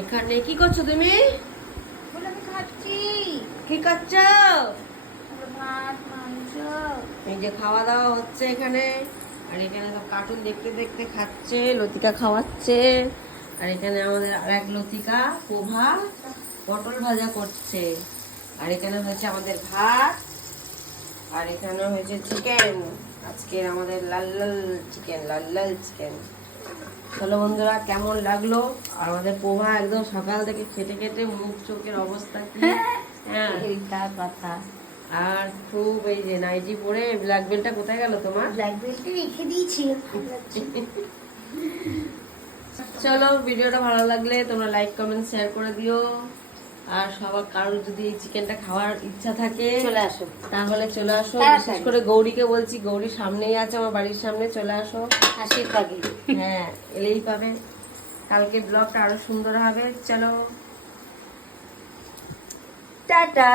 এখানে কি করছো তুমি? কি করছো? এই যে খাওয়া দাওয়া হচ্ছে এখানে। আর এখানে সব কার্টুন দেখতে দেখতে খাচ্ছে, লতিকা খাওয়াচ্ছে। আর এখানে আমাদের আরেক লতিকা পোভা পটল ভাজা করছে। আর এখানে হয়েছে আমাদের ভাত। আর এখানে হয়েছে চিকেন। আজকে আমাদের লাল লাল চিকেন, লাল লাল চিকেন। চলো বন্ধুরা, কেমন লাগলো? আর আমাদের পোহা একদম সকাল থেকে খেটে খেটে মুখ চোখের অবস্থা কি। হ্যাঁ, তার কথা। আর খুব এই যে নাইটি পরে ব্ল্যাক বেল্টটা কোথায় গেল তোমার? ব্ল্যাক বেল্টে রেখে দিয়েছি। চলো, ভিডিওটা ভালো লাগলে তোমরা লাইক কমেন্ট শেয়ার করে দিও। আর সবার কারোর যদি এই চিকেনটা খাওয়ার ইচ্ছা থাকে চলে আসো, তাহলে চলে আসো। তাড়াতাড়ি। বিশেষ করে গৌরীকে বলছি, গৌরীর সামনেই আছে, আমার বাড়ির সামনে, চলে আসো। হাসির পাখি। হ্যাঁ, এলেই পাবে। কালকে ব্লগটা আরো সুন্দর হবে। চলো, টাটা।